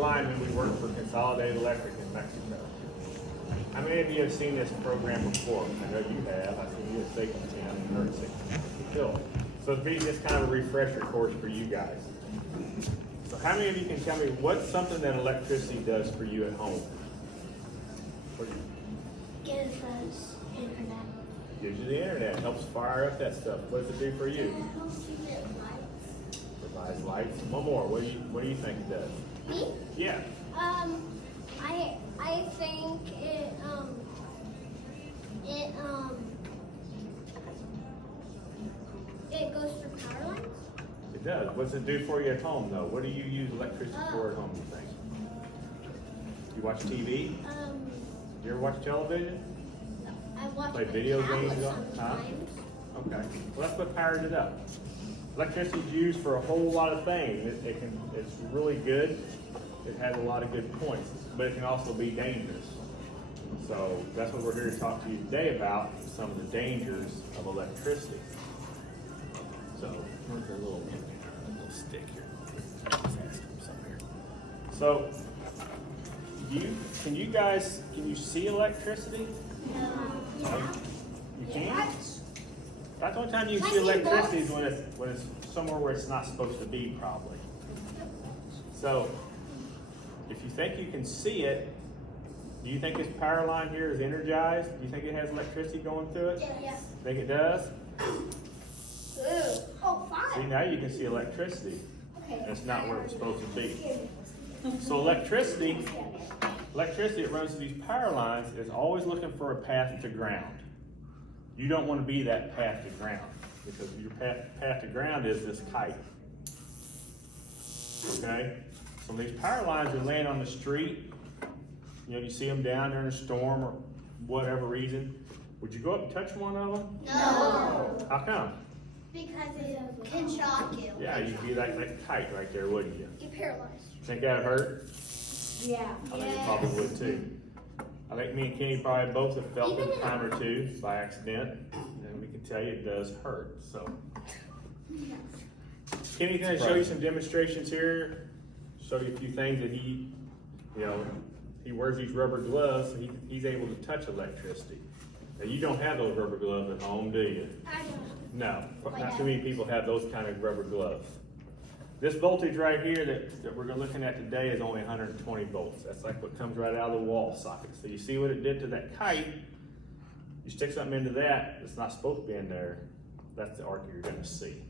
linemen. We work for Consolidated Electric in Mexico. How many of you have seen this program before? I know you have. I've seen you at Safety Camp and Nursing. Cool. So it'll be just kind of a refresher course for you guys. So how many of you can tell me what's something that electricity does for you at home? What do you- Gives us internet. Gives you the internet, helps fire up that stuff. What does it do for you? It helps you get lights. Provides lights. One more. What do you think it does? Me? Yeah. I think it it goes through power lines. It does. What's it do for you at home though? What do you use electricity for at home, you think? You watch TV? You ever watch television? I watch Play my video tablet games on- huh? sometimes. Okay. Well, that's what powers it up. Electricity is used for a whole lot of things. It's really good. It has a lot of good points, but it can also be dangerous. So that's what we're here to talk to you today about, some of the dangers of electricity. So where's the little stick here? So can you see electricity? You can't? That's the only time you can see electricity is when it's somewhere where it's not supposed to be, probably. So if you think you can see it, do you think this power line here is energized? Do you think it has electricity going through it? Yes. Think it does? Ooh. Oh, See, fine. now you can see electricity. Okay. That's not where it's supposed to be. So electricity, it runs through these power lines, is always looking for a path to ground. You don't want to be that path to ground, because your path to ground is this kite. Okay? So when these power lines are laying on the street, you see them down there in a storm or whatever reason, would you go up and touch one of them? No. How come? Because it can shock you. Yeah, you'd be like that kite right there, wouldn't you? You're paralyzed. Think that'd hurt? Yeah. I think it probably would too. I think me and Kenny probably both have felt it a time or two by accident, and we can tell you it does hurt, so. Kenny's gonna show you some demonstrations here, show you a few things that he wears these rubber gloves, so he's able to touch electricity. Now, you don't have those rubber gloves at home, do you? I don't. No, not too many people have those kind of rubber gloves. This voltage right here that we're looking at today is only 120 volts. That's like what comes right out of the wall socket. So you see what it did to that kite? You stick something into that, it's not supposed to be in there. That's the arc you're gonna see.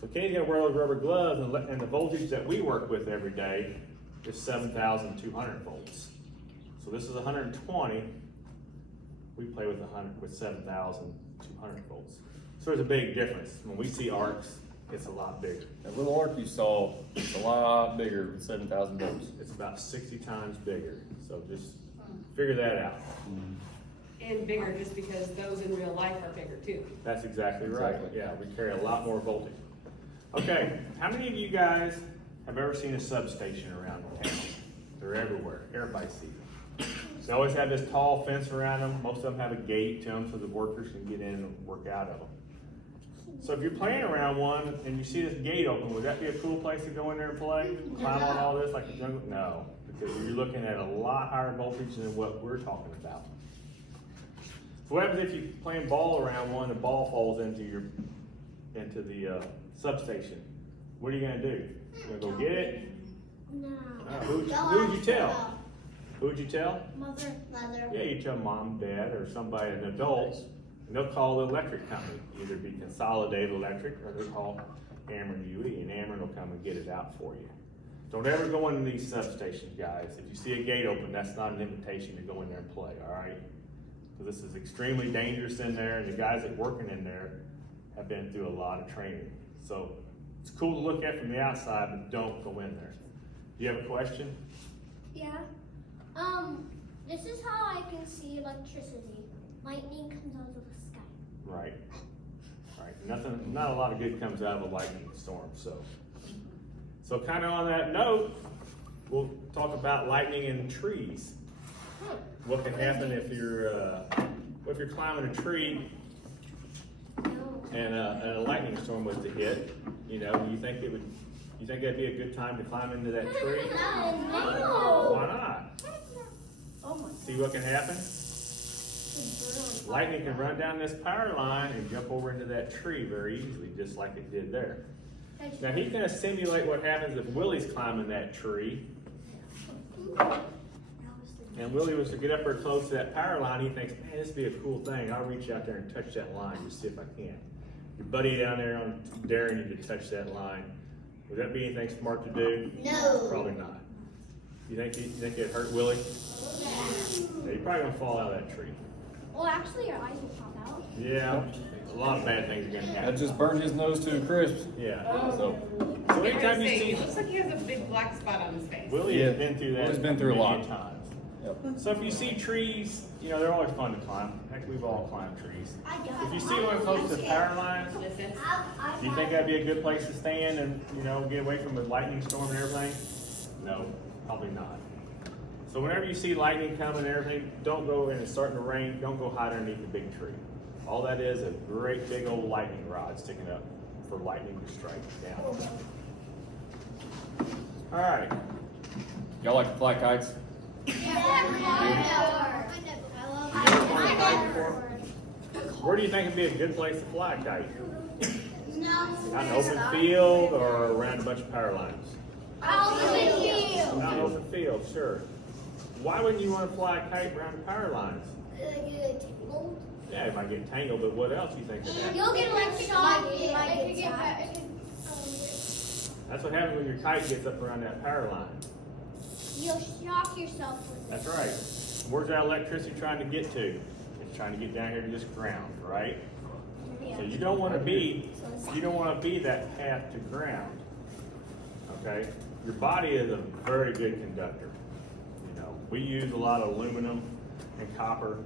So Kenny's gonna wear those rubber gloves, and the voltage that we work with every day is 7,200 volts. So this is 120. We play with 7,200 volts. So there's a big difference. When we see arcs, it's a lot bigger. That little arc you saw is a lot bigger than 7,000 volts. It's about 60 times bigger. So just figure that out. And bigger just because those in real life are bigger too. That's exactly right. Exactly. Yeah, we carry a lot more voltage. Okay, how many of you guys have ever seen a substation around town? They're everywhere. Everybody sees them. They always have this tall fence around them. Most of them have a gate to them so the workers can get in and work out of them. So if you're playing around one and you see this gate open, would that be a cool place to go in there and play? Climb on all this like a jungle? No, because you're looking at a lot higher voltage than what we're talking about. So what happens if you're playing ball around one, the ball falls into the substation? What are you gonna do? You gonna go get it? No. Who'd you tell? Who'd you tell? Mother. Yeah, you tell mom, dad, or somebody, an adult, and they'll call the electric company. Either be Consolidated Electric, or they'll call Ameren UE, and Ameren will come and get it out for you. Don't ever go into these substations, guys. If you see a gate open, that's not an invitation to go in there and play, all right? So this is extremely dangerous in there, and the guys that are working in there have been through a lot of training. So it's cool to look at from the outside, but don't go in there. Do you have a question? Yeah. This is how I can see electricity. Lightning comes out of the sky. Right. Not a lot of good comes out of a lightning storm, so kind of on that note, we'll talk about lightning in trees. What can happen if you're climbing a tree and a lightning storm was to hit? You think You think that'd be a good time to climb into that tree? No. Why not? Oh my. See what can happen? Lightning can run down this power line and jump over into that tree very easily, just like it did there. Now he's gonna simulate what happens if Willie's climbing that tree. And Willie was to get up there close to that power line. He thinks, man, this would be a cool thing. I'll reach out there and touch that line to see if I can. Your buddy down there on daring you to touch that line. Would that be anything smart to do? No. Probably not. You think it'd hurt Willie? Yeah, you're probably gonna fall out of that tree. Well, actually, your eyes will pop out. Yeah, a lot of bad things are gonna That happen. just burned his nose to a crisp. Yeah. So, So anytime you He see looks like he has a big black spot on his face. Willie Yeah, has been through that. Willie's been through a lot. many times. yep. So if you see trees, you know, they're always fun to climb. Heck, we've all climbed trees. If you see one close to the power lines, Listen. do you think that'd be a good place to stand and, you know, get away from the lightning storm and everything? No, probably not. So whenever you see lightning coming and everything, don't go and it's starting to rain, don't go hide underneath the big tree. All that is a great big old lightning rod sticking up for lightning to strike down. All right, Y'all like to fly kites? where do you think would be a good place to fly a kite? No. Out in an open field or around a bunch of power lines? Out in an open field, sure. Why wouldn't you want to fly a kite around the power lines? Yeah, it might get tangled, but what else do you think would happen? You'll get like shocked. It could That's what happens when your kite gets up around that power line. You'll shock yourself with it. That's right. Where's that electricity trying to get to? It's trying to get down here to this ground, right? So you don't want to be that path to ground. Okay? Your body is a very good conductor. You know, we use a lot of aluminum and copper.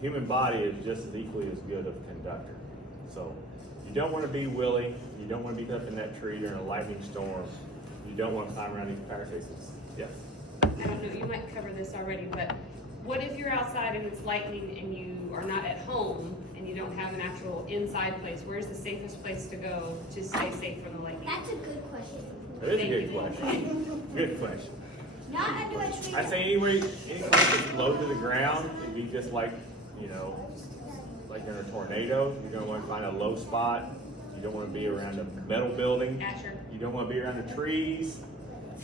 Human body is just as equally as good of a conductor. So you don't want to be Willie. You don't want to be up in that tree during a lightning storm. You don't want to climb around these power stations. Yes. I don't know, you might cover this already, but what if you're outside and it's lightning and you are not at home and you don't have an actual inside place? Where's the safest place to go to stay safe from the lightning? That's a good question. That is a good question. Good question. Not under a tree. I'd say any place that's low to the ground, it'd be just like, you know, like in a tornado. You're gonna want to find a low spot. You don't want to be around a metal building. Asher. You don't want to be around the trees.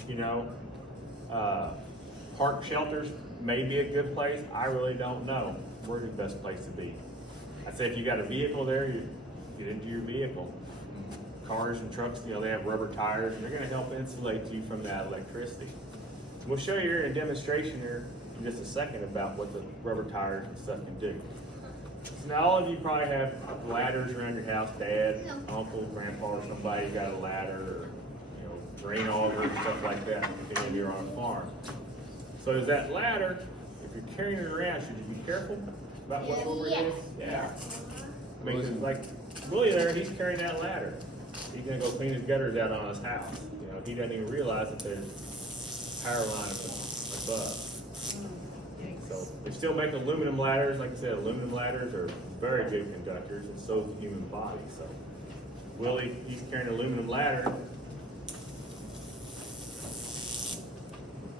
You know, park shelters may be a good place. I really don't know where's the best place to be. I'd say if you got a vehicle there, you get into your vehicle. Cars and trucks, you know, they have rubber tires, and they're going to help insulate you from that electricity. We'll show you here in a demonstration here in just a second about what the rubber tires and stuff can do. So now all of you probably have ladders around your house, dad, uncle, grandpa, or somebody got a ladder, or, you know, grain auger and stuff like that, if any of you are on a farm. So is that ladder, if you're carrying it around, should you be careful about what it is? Yeah. I mean, 'cause like Willie there, he's carrying that ladder. He's gonna go clean his gutters out on his house. You know, he doesn't even realize that there's power line above. So they still make aluminum ladders. Like I said, aluminum ladders are very good conductors, and so is the human body. So Willie, he's carrying an aluminum ladder.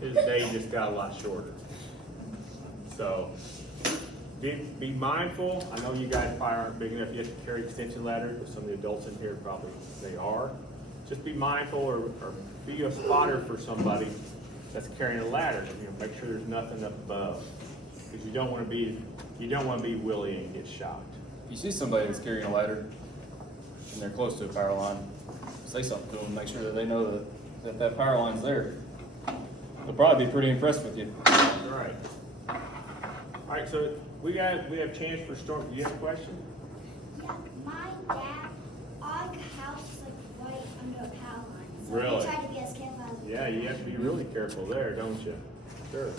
His day just got a lot shorter. So be mindful. I know you guys probably aren't big enough yet to carry extension ladders, but some of the adults in here probably they are. Just be mindful, or be a spotter for somebody that's carrying a ladder. You know, make sure there's nothing up above, because you don't want to be Willie and get shocked. If you see somebody that's carrying a ladder and they're close to a power line, say something to them. Make sure that they know that power line's there. They'll probably be pretty impressed with you. All right. All right. So we have chance for storm. Do you have a question? Yeah, my dad, our house is like right under a power line. So Really? we tried to be as careful as we Yeah, you have to be really careful there, don't you? Sure.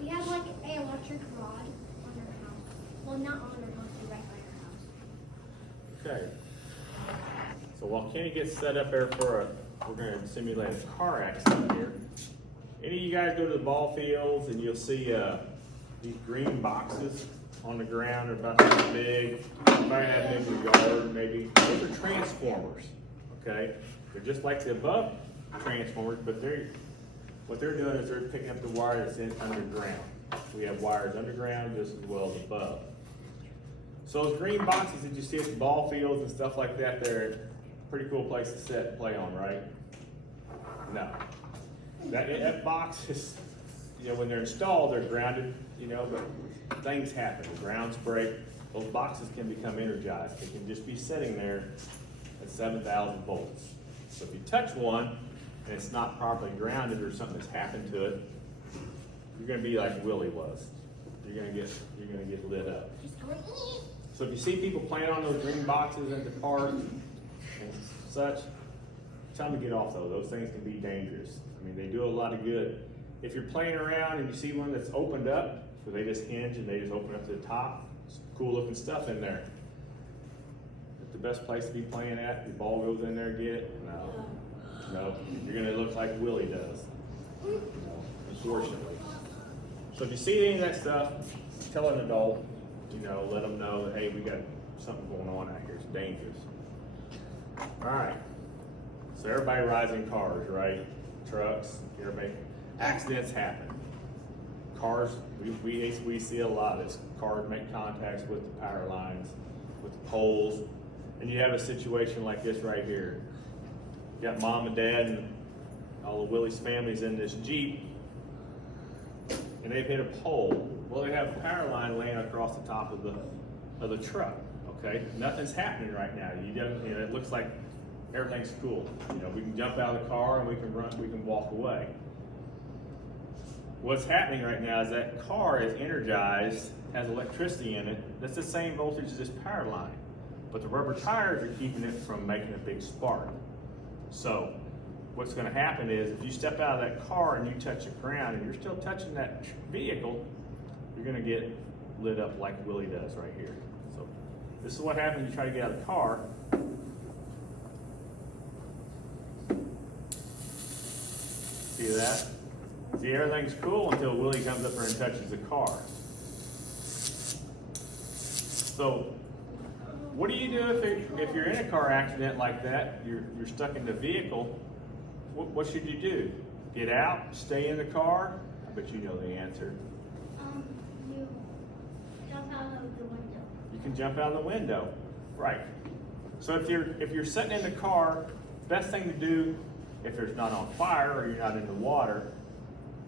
We have like an electric rod on our house. Well, not on our house, but right by our house. Okay. So while Kenny gets set up there we're going to simulate a car accident here. Any of you guys go to the ball fields and you'll see these green boxes on the ground. They're about this big. Might have them in your yard, maybe. Those are transformers. Okay. They're just like the above transformers, but what they're doing is they're picking up the wire that's in underground. We have wires underground just as well as above. So those green boxes that you see at the ball fields and stuff like that, they're a pretty cool place to sit and play on, right? No. That box is, when they're installed, they're grounded, but things happen, grounds break. Those boxes can become energized. They can just be sitting there at 7,000 volts. So if you touch one and it's not properly grounded or something has happened to it, you're gonna be like Willie was. You're gonna get lit up. So if you see people playing on those green boxes at the park and such, tell them to get off those. Those things can be dangerous. I mean, they do a lot of good. If you're playing around and you see one that's opened up, so they just hinge and they just open up to the top, some cool looking stuff in there. It's the best place to be playing at. The ball goes in there, get it? No. You're gonna look like Willie does. Unfortunately. So if you see any of that stuff, tell an adult, let them know that, hey, we got something going on out here. It's dangerous. All right. So everybody rides in cars, right? Trucks, everybody. Accidents happen. Cars, we see a lot of this. Cars make contacts with the power lines, with the poles, and you have a situation like this right here. You got mom and dad and all of Willie's families in this Jeep, and they've hit a pole. Well, they have a power line laying across the top of the truck. Okay, nothing's happening right now. It looks like everything's cool. We can jump out of the car and we can walk away. What's happening right now is that car is energized, has electricity in it. That's the same voltage as this power line, but the rubber tires are keeping it from making a big spark. So what's going to happen is if you step out of that car and you touch the ground and you're still touching that vehicle, you're going to get lit up like Willie does right here. So this is what happens when you try to get out of the car. See that? See, everything's cool until Willie comes up there and touches the car. So what do you do if you're in a car accident like that, you're stuck in the vehicle, what should you do? Get out, stay in the car? I bet you know the answer. You jump out of the window. You can jump out the window, right. So if you're sitting in the car, best thing to do, if it's not on fire or you're not in the water,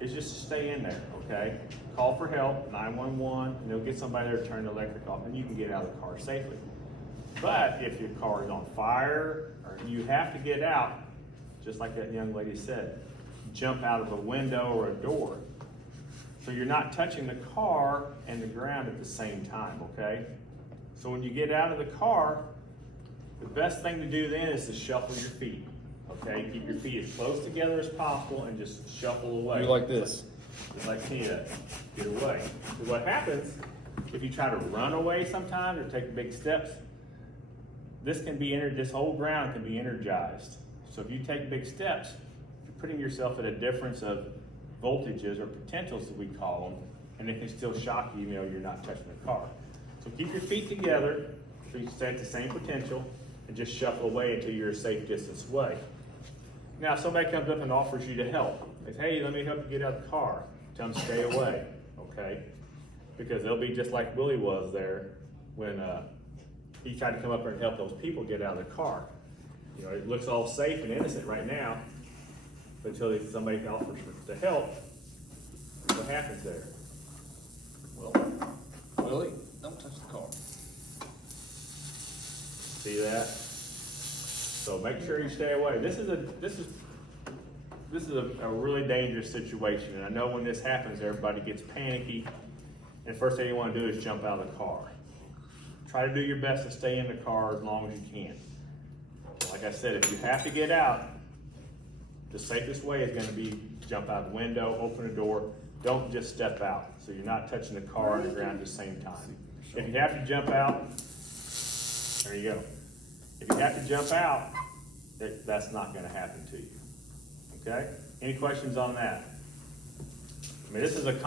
is just to stay in there, okay? Call for help, 911, and they'll get somebody there to turn the electric off, and you can get out of the car safely. But if your car is on fire, or you have to get out, just like that young lady said, jump out of a window or a door. So you're not touching the car and the ground at the same time, okay? So when you get out of the car, the best thing to do then is to shuffle your feet, okay? Keep your feet as close together as possible and just shuffle away. You like this? Just like me, get away. So what happens, if you try to run away sometimes or take big steps, this whole ground can be energized. So if you take big steps, you're putting yourself at a difference of voltages or potentials, as we call them, and it can still shock you, you're not touching the car. So keep your feet together so you stay at the same potential and just shuffle away until you're a safe distance away. Now, if somebody comes up and offers you to help, they say, hey, let me help you get out of the car. Tell them to stay away, okay? Because they'll be just like Willie was there when he tried to come up there and help those people get out of the car. It looks all safe and innocent right now, but until somebody offers to help, what happens there? Well, Willie, don't touch the car. See that? So make sure you stay away. This is a really dangerous situation, and I know when this happens, everybody gets panicky, and first thing you want to do is jump out of the car. Try to do your best to stay in the car as long as you can. Like I said, if you have to get out, the safest way is going to be jump out the window, open the door. Don't just step out, so you're not touching the car and the ground at the same time. If you have to jump out, there you go. If you have to jump out, that's not going to happen to you. Okay? Any questions on that? I mean, this is it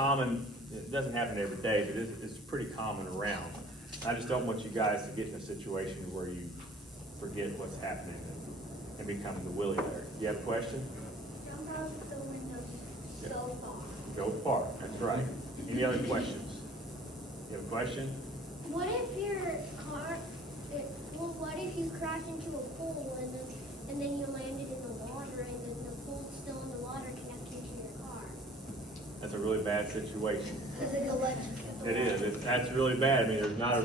doesn't happen every day, but it's pretty common around. I just don't want you guys to get in a situation where you forget what's happening and become the Willie there. You have a question? Jump out the window Yeah. so far. Go far, that's right. Any other questions? You have a question? What if your car, what if you crash into a pool and then you landed in the water and then the pool's still in the water connected to your car? That's a really bad situation. Is it electric? It is, that's really bad. I mean, there's not a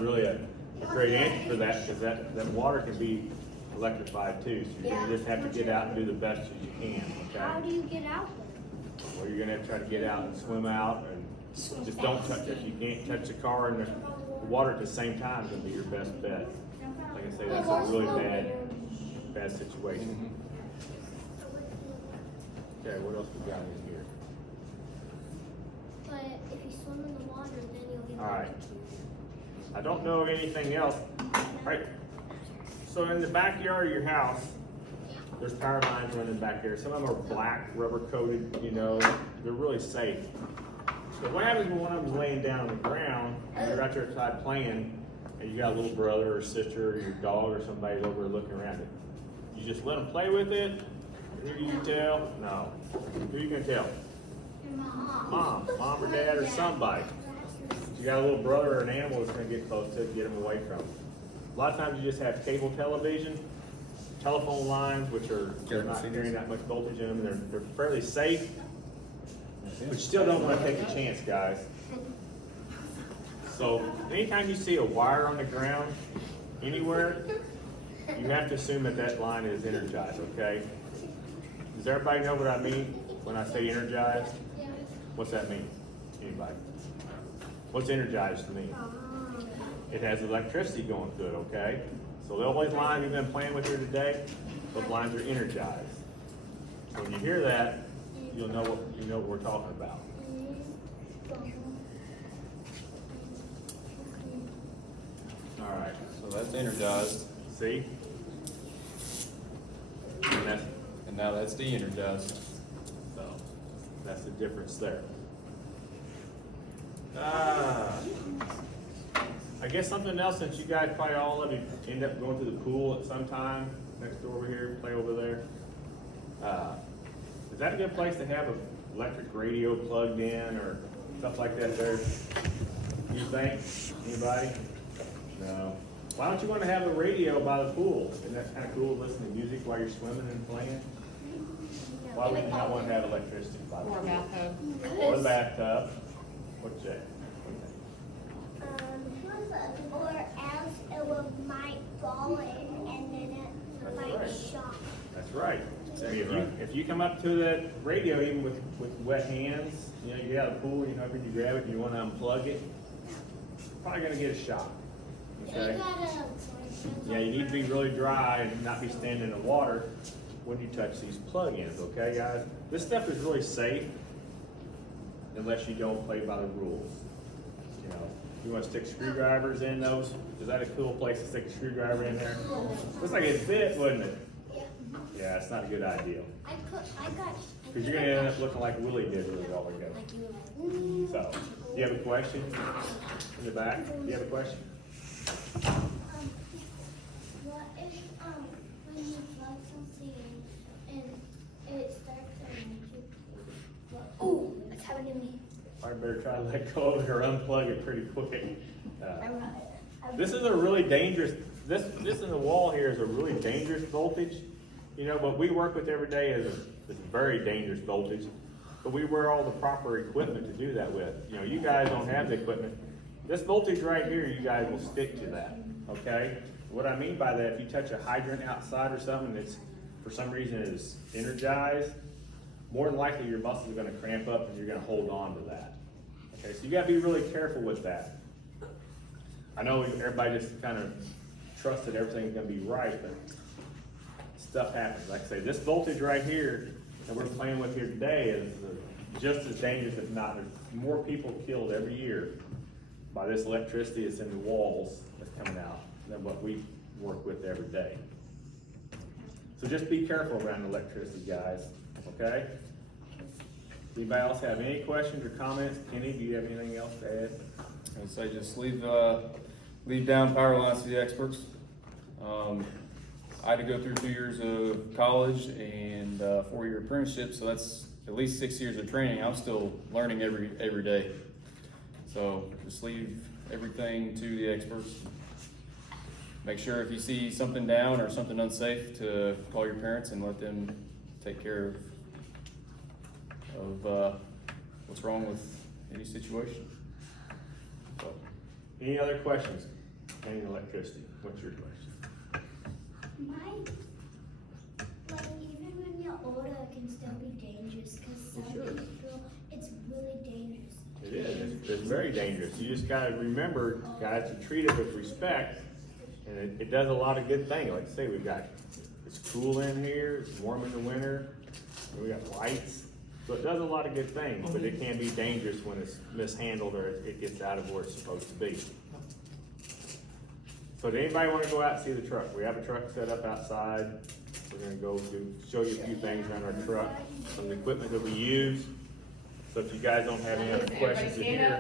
great answer for that, because that water can be electrified too. So you're gonna just have to get out and do the best as you can, How okay? do you get out there? Or you're gonna have to try to get out and swim out, and just don't touch it. If you can't touch the car and the water at the same time, is gonna be your best bet. Like I say, that's a really bad situation. Okay, what else we got in here? But if you swim in the water, then you'll get All right. electrocuted. I don't know of anything else. Right. So in the backyard of your house, there's power lines running back there. Some of them are black, rubber coated, you know, they're really safe. So what happens when one of them's laying down on the ground and you're out there outside playing and you got a little brother or sister or your dog or somebody over looking around it? You just let them play with it? Who you can tell? No. Who you gonna tell? Your mom. Mom or dad or somebody. You got a little brother or an animal that's gonna get close to it, get them away from it. A lot of times you just have cable television, telephone lines, which are, they're not carrying that much voltage in them, and they're fairly safe, but you still don't wanna take a chance, guys. So anytime you see a wire on the ground, anywhere, you have to assume that that line is energized, okay? Does everybody know what I mean when I say energized? Yeah. What's that mean? Anybody? What's energized mean? It has electricity going through it, okay? So the only lines we've been playing with here today, those lines are energized. So when you hear that, you'll know what we're talking about. All right, So that's energized, see? and now that's de-energized. So that's the difference there. I guess something else, since you guys probably all of you end up going to the pool at some time next door over here, play over there. Is that a good place to have an electric radio plugged in or stuff like that there? You think? Anybody? No. Why don't you want to have a radio by the pool? Isn't that kind of cool, listening to music while you're swimming and playing? Why would you not want to have electricity by the Or pool? bathtub. Or the bathtub? What's that? Or else it will might fall in and then it That's might right. shock. That's right. So if you come up to that radio even with wet hands, you know, you get out of the pool, you know, when you grab it and you want to unplug it, you're probably gonna get a shock. Okay? Yeah, you need to be really dry and not be standing in the water when you touch these plug-ins, okay, guys? This stuff is really safe unless you don't play by the rules. You know, you want to stick screwdrivers in those? Is that a cool place to stick a screwdriver in there? Looks like it fit, wouldn't it? Yeah. Yeah, it's not a good idea. I got. Because you're gonna end up looking like Willie did with it all together. Like you were like, So, do you have a question? In the back, do you have a question? what if when you plug something in and it starts to make you? Oh, it's happening to me. I better try to let go of it or unplug it pretty quick. This is a really dangerous, this in the wall here is a really dangerous voltage. You know, what we work with every day is a very dangerous voltage. But we wear all the proper equipment to do that with. You know, you guys don't have the equipment. This voltage right here, you guys will stick to that, okay? What I mean by that, if you touch a hydrant outside or something that's, for some reason, is energized, more than likely your muscles are gonna cramp up and you're gonna hold on to that. Okay, so you gotta be really careful with that. I know everybody just kind of trusts that everything's gonna be right, but stuff happens. Like I say, this voltage right here that we're playing with here today is just as dangerous, if not, there's more people killed every year by this electricity that's in the walls that's coming out than what we work with every day. So just be careful around electricity, guys, okay? Anybody else have any questions or comments? Kenny, do you have anything else to add? I'd say just leave down power lines to the experts. I had to go through 2 years of college and 4-year apprenticeship, so that's at least 6 years of training. I'm still learning every day. So just leave everything to the experts. Make sure if you see something down or something unsafe to call your parents and let them take care of what's wrong with any situation. So, Any other questions? Any electricity? What's your question? Like, even when you're older, it can still be dangerous, because some Sure. people, it's really dangerous. It is, it's very dangerous. You just gotta remember, guys, to treat it with respect, and it does a lot of good things. Like I say, it's cool in here, it's warm in the winter, and we got lights. So it does a lot of good things, but it can be dangerous when it's mishandled or it gets out of where it's supposed to be. So does anybody wanna go out and see the truck? We have a truck set up outside. We're gonna go show you a few things around our truck, some of the equipment that we use. So if you guys don't have any other questions in here.